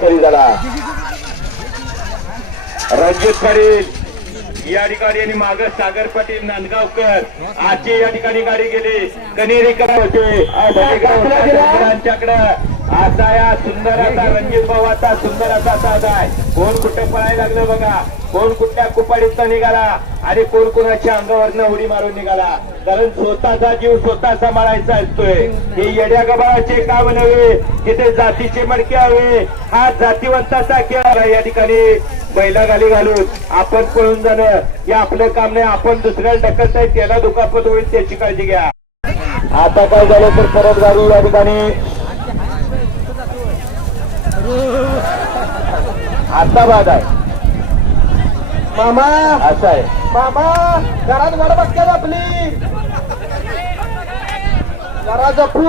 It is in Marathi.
करी झाला रणजित पाटील या ठिकाणी आणि माग सागर पाटील नांदगावकर आजची या ठिकाणी गाडी गेली कनेरीकर होते असा या सुंदर असा रणजित भावाचा सुंदर असा साज आहे. कोण कुठं पळायला लागलं बघा, कोण कुठल्या कुपाडीत निघाला आणि कोण कुणाच्या अंगावरनं उडी मारून निघाला. कारण स्वतःचा जीव स्वतः सांभाळायचा असतोय. हे येड्या गबाळाचे काम नव्हे, तिथे जातीचे मडके हवे. हा जातीवंताचा खेळ या ठिकाणी बैला गाली घालून आपण पळून जाणं हे आपलं काम नाही. आपण दुसऱ्याला ढकलताय त्याला दुखापत होईल त्याची काळजी घ्या. आता काय झालं तर परत गाडी या ठिकाणी आता बाद आहे मामा. असं आहे मामा, घरात वाट बघतात आपली, जरा जपून